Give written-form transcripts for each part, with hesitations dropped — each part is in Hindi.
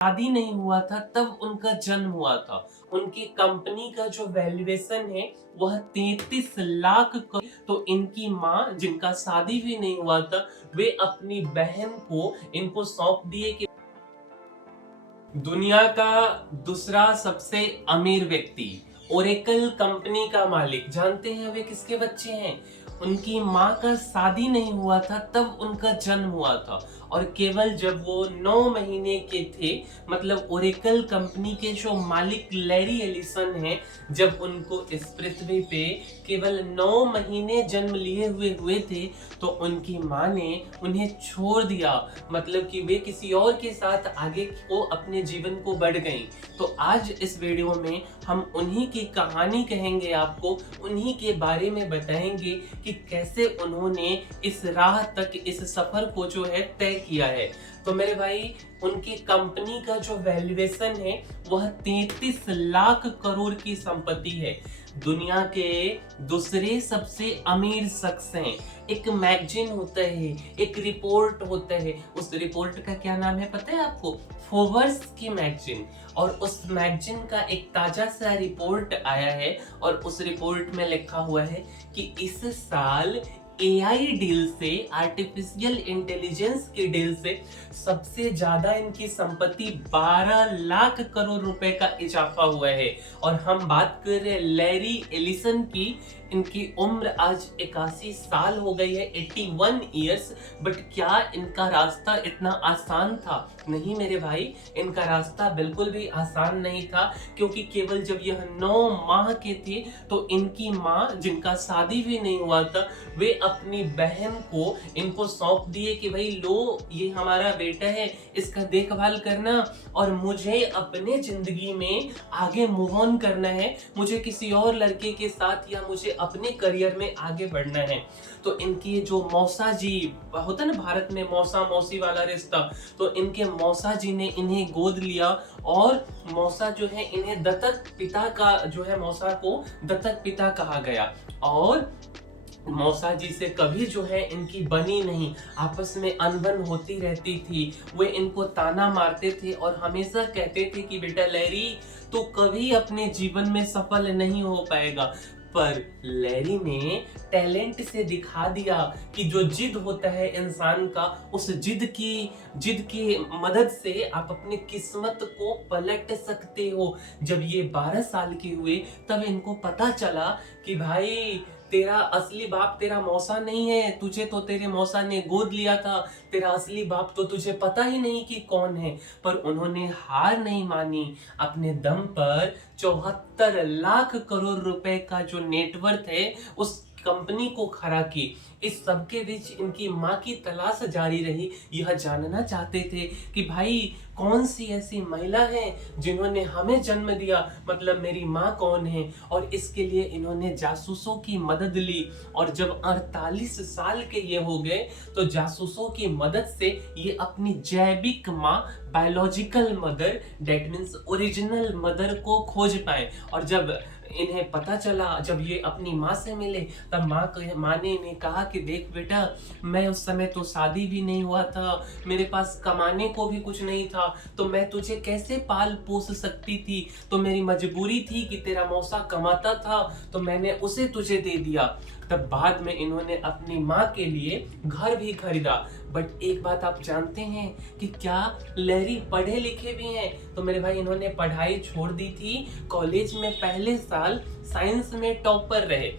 शादी नहीं हुआ था तब उनका जन्म हुआ था। उनकी कंपनी का जो वैल्यूएशन है वह 33 लाख तो इनकी माँ जिनका शादी भी नहीं हुआ था वे अपनी बहन को इनको सौंप दिए कि दुनिया का दूसरा सबसे अमीर व्यक्ति, ओरेकल कंपनी का मालिक, जानते हैं वे किसके बच्चे हैं? उनकी माँ का शादी नहीं हुआ था तब उनका जन्म हुआ था और केवल जब वो 9 महीने के थे, मतलब ओरेकल कंपनी के जो मालिक लैरी एलिसन हैं, जब उनको इस पृथ्वी पे केवल 9 महीने जन्म लिए हुए थे तो उनकी माँ ने उन्हें छोड़ दिया, मतलब कि वे किसी और के साथ आगे को अपने जीवन को बढ़ गई। तो आज इस वीडियो में हम उन्हीं की कहानी कहेंगे, आपको उन्हीं के बारे में बताएंगे कि कैसे उन्होंने इस राह तक, इस सफर को जो है तय किया है। तो मेरे भाई, उनकी कंपनी का जो वैल्यूएशन है वह 33 लाख करोड़ की संपत्ति है। दुनिया के दूसरे सबसे अमीर शख्स हैं। एक मैगजीन होता है, एक रिपोर्ट होता है, उस रिपोर्ट का क्या नाम है पता है आपको? फोर्ब्स की मैगजीन। और उस मैगजीन का एक ताजा सा रिपोर्ट आया है और उस रिपोर्ट में लिखा हुआ है कि इस साल एआई डील से, आर्टिफिशियल इंटेलिजेंस की डील से सबसे ज्यादा इनकी संपत्ति 12 लाख करोड़ रुपए का इजाफा हुआ है। और हम बात कर रहे हैं लैरी एलिसन की। इनकी उम्र आज 81 साल हो गई है, 81 ईयर्स। बट क्या इनका रास्ता इतना आसान था? नहीं मेरे भाई, इनका रास्ता बिल्कुल भी आसान नहीं था, क्योंकि केवल जब यह 9 माह के थे तो इनकी माँ, जिनका शादी भी नहीं हुआ था, वे अपनी बहन को इनको सौंप दिए कि भाई लो, ये हमारा बेटा है, इसका देखभाल करना और मुझे अपने जिंदगी में आगे मूव ऑन करना है, मुझे किसी और लड़के के साथ या मुझे अपने करियर में आगे बढ़ना है। तो इनकी जो मौसा जी होता है ना, भारत में मौसा मौसी वाला रिश्ता, तो इनके मौसा जी ने इन्हें गोद लिया और मौसा जो है इन्हें दत्तक पिता का, जो है मौसा को दत्तक पिता कहा गया। और मौसा जी से कभी जो है इनकी बनी नहीं, आपस में अनबन होती रहती थी। वे इनको ताना मारते थे और हमेशा कहते थे कि बेटा लैरी, तू कभी अपने जीवन में सफल नहीं हो पाएगा। पर लैरी ने टैलेंट से दिखा दिया कि जो जिद होता है इंसान का, उस जिद की मदद से आप अपनी किस्मत को पलट सकते हो। जब ये 12 साल के हुए तब इनको पता चला कि भाई, तेरा असली बाप तेरा मौसा नहीं है, तुझे तो तेरे मौसा ने गोद लिया था, तेरा असली बाप तो तुझे पता ही नहीं कि कौन है। पर उन्होंने हार नहीं मानी, अपने दम पर 74 लाख करोड़ रुपए का जो नेटवर्थ है उस कंपनी को खड़ा की। इस सबके बीच इनकी माँ की तलाश जारी रही। यह जानना चाहते थे कि भाई, कौन सी ऐसी महिला है जिन्होंने हमें जन्म दिया, मतलब मेरी माँ कौन है। और इसके लिए इन्होंने जासूसों की मदद ली और जब 48 साल के ये हो गए तो जासूसों की मदद से ये अपनी जैविक माँ, biological mother, that means original mother को खोज पाए। और जब इन्हें पता चला, जब ये अपनी माँ से मिले, तब माँ ने इन्हें कहा कि देख बेटा, मैं उस समय तो शादी भी नहीं हुआ था, मेरे पास कमाने को भी कुछ नहीं था, तो मैं तुझे कैसे पाल पोस सकती थी। तो मेरी मजबूरी थी कि तेरा मौसा कमाता था तो मैंने उसे तुझे दे दिया। तब बाद में इन्होंने अपनी माँ के लिए घर भी खरीदा। बट एक बात आप जानते हैं कि क्या लैरी पढ़े लिखे भी हैं? तो मेरे भाई, इन्होंने पढ़ाई छोड़ दी थी। कॉलेज में पहले साल साइंस में टॉपर रहे,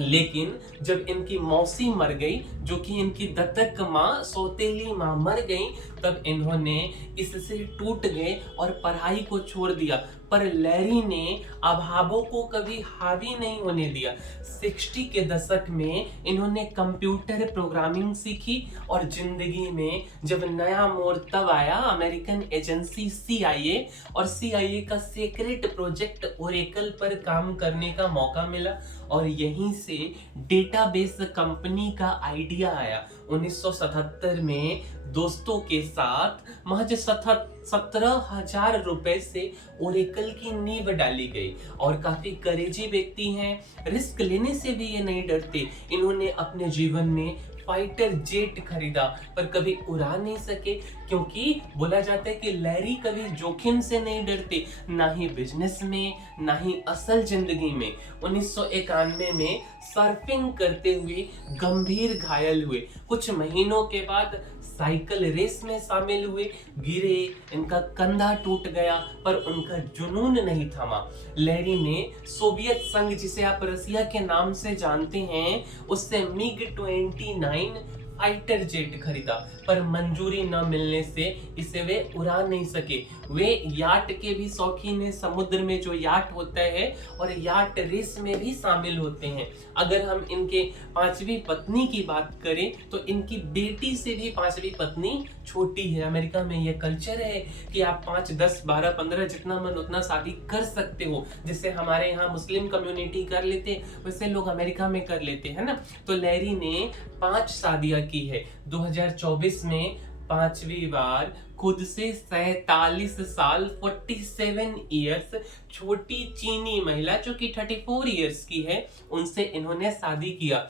लेकिन जब इनकी मौसी मर गई, जो कि इनकी दत्तक माँ, सौतेली माँ मर गई, तब इन्होंने इससे टूट गए और पढ़ाई को छोड़ दिया। पर लैरी ने अभावों को कभी हावी नहीं होने दिया। 60 के दशक में इन्होंने कंप्यूटर प्रोग्रामिंग सीखी और जिंदगी में जब नया मोड़ तब आया, अमेरिकन एजेंसी CIA और CIA का सीक्रेट प्रोजेक्ट ओरेकल पर काम करने का मौका मिला और यहीं से डेटाबेस कंपनी का आइडिया आया। 1977 में दोस्तों के साथ महज 17,000 रुपए से ओरेकल की नींव डाली गई। और काफी करेजी व्यक्ति हैं, रिस्क लेने से भी ये नहीं डरते। इन्होंने अपने जीवन में फाइटर जेट खरीदा पर कभी उड़ा नहीं सके, क्योंकि बोला जाता है कि लैरी कभी जोखिम से नहीं डरते, ना ही बिजनेस में ना ही असल जिंदगी में। 1991 में सर्फिंग करते हुए गंभीर घायल हुए, कुछ महीनों के बाद साइकिल रेस में शामिल हुए, गिरे, इनका कंधा टूट गया पर उनका जुनून नहीं थमा। लैरी ने सोवियत संघ, जिसे आप रसिया के नाम से जानते हैं, उससे मिग 29 फाइटर जेट खरीदा पर मंजूरी न मिलने से इसे वे उड़ा नहीं सके। वे याट के भी शौकीन हैं, समुद्र में जो याट होता है और याट रेस में भी शामिल होते हैं। अगर हम इनके पांचवी पत्नी की बात करें तो इनकी बेटी से भी पांचवी पत्नी छोटी है। अमेरिका में यह कल्चर है कि आप 5, 10, 12, 15 जितना मन उतना शादी कर सकते हो, जिससे हमारे यहाँ मुस्लिम कम्युनिटी कर लेते वैसे लोग अमेरिका में कर लेते हैं ना। तो लैरी ने 5 शादियां की है। 2024 में 5वीं बार खुद से 47 साल 47 इयर्स छोटी चीनी महिला जो कि 34 इयर्स की है, उनसे इन्होंने शादी किया।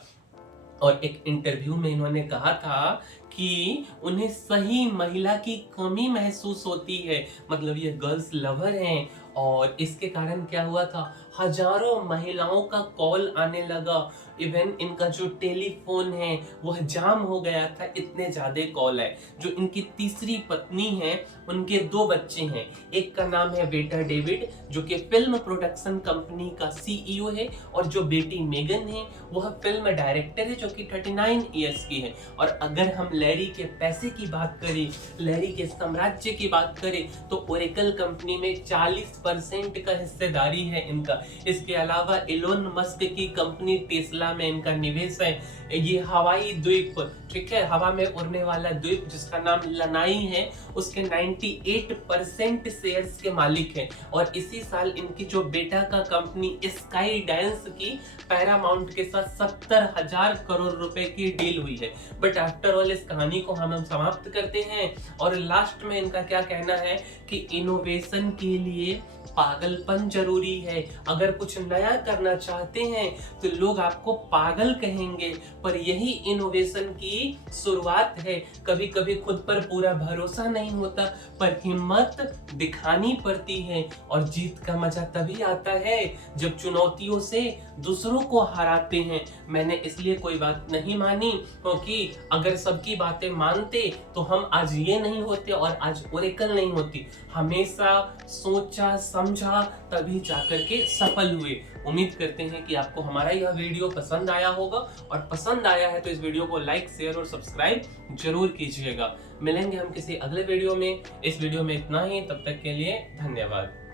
और एक इंटरव्यू में इन्होंने कहा था कि उन्हें सही महिला की कमी महसूस होती है, मतलब ये गर्ल्स लवर हैं। और इसके कारण क्या हुआ था, हजारों महिलाओं का कॉल आने लगा, इवन इनका जो टेलीफोन है वह जाम हो गया था, इतने ज्यादा कॉल है। जो इनकी तीसरी पत्नी है उनके 2 बच्चे हैं, एक का नाम है बेटा डेविड जो कि फिल्म प्रोडक्शन कंपनी का सीईओ है, और जो बेटी मेगन है वह फिल्म डायरेक्टर है जो कि 39 इयर्स की है। और अगर हम लैरी के पैसे की बात करें, लैरी के साम्राज्य की बात करें, तो ओरेकल कंपनी में 40% का हिस्सेदारी है इनका। इसके अलावा एलोन मस्क की कंपनी टेस्ला में इनका निवेश है। ये हवाई द्वीप, ठीक है, हवा में उड़ने वाला द्वीप जिसका नाम लनाई है, उसके 98% शेयर्स के मालिक हैं। और इसी साल इनकी जो बेटा का कंपनी स्काई डांस की पैरामाउंट के साथ 70,000 करोड़ रुपए की डील हुई है। बट आफ्टर ऑल इस कहानी को हम समाप्त करते हैं और लास्ट में इनका क्या कहना है कि इनोवेशन के लिए पागलपन जरूरी है। अगर कुछ नया करना चाहते हैं तो लोग आपको पागल कहेंगे, पर यही इनोवेशन की शुरुआत है। कभी कभी खुद पर पूरा भरोसा नहीं होता, पर हिम्मत दिखानी पड़ती है। और जीत का मजा तभी आता है जब चुनौतियों से दूसरों को हराते हैं। मैंने इसलिए कोई बात नहीं मानी क्योंकि अगर सबकी बातें मानते तो हम आज ये नहीं होते और आज ओरेकल नहीं होती। हमेशा सोचा समझा तभी जाकर के सफल हुए। उम्मीद करते हैं कि आपको हमारा यह वीडियो पसंद आया होगा, और पसंद आया है तो इस वीडियो को लाइक, शेयर और सब्सक्राइब जरूर कीजिएगा। मिलेंगे हम किसी अगले वीडियो में। इस वीडियो में इतना ही, तब तक के लिए धन्यवाद।